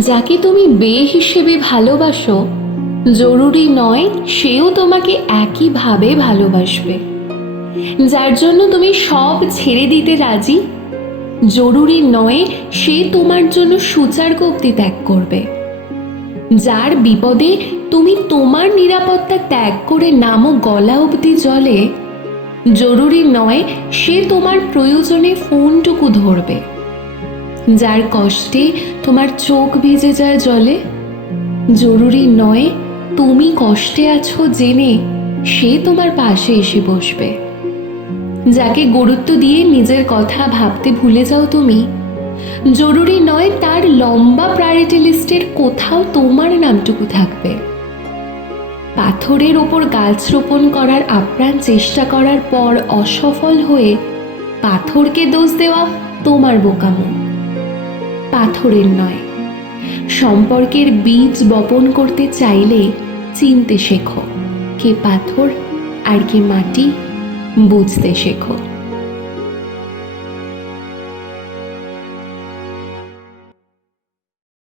যাকে তুমি বে হিসেবে ভালোবাসো জরুরি নয় সেও তোমাকে একইভাবে ভালোবাসবে। যার জন্য তুমি সব ছেড়ে দিতে রাজি জরুরি নয় সে তোমার জন্য সূচার্গ অব্দি ত্যাগ করবে। যার বিপদে তুমি তোমার নিরাপত্তা ত্যাগ করে নামো গলা অবধি জলে জরুরি নয় সে তোমার প্রয়োজনে ফোনটুকু ধরবে। যার কষ্টে তোমার চোখ ভিজে যায় জলে জরুরি নয় তুমি কষ্টে আছো জেনে সে তোমার পাশে এসে বসবে। যাকে গুরুত্ব দিয়ে নিজের কথা ভাবতে ভুলে যাও তুমি জরুরি নয় তার লম্বা প্রায়োরিটি লিস্টের কোথাও তোমার নামটুকু থাকবে। পাথরের ওপর গাছ রোপণ করার আপ্রাণ চেষ্টা করার পর অসফল হয়ে পাথরকে দোষ দেওয়া তোমার বোকামো, পাথরের নয়। সম্পর্কের বীজ বপন করতে চাইলে চিনতে শেখো কে পাথর আর কে মাটি, বুঝতে শেখো।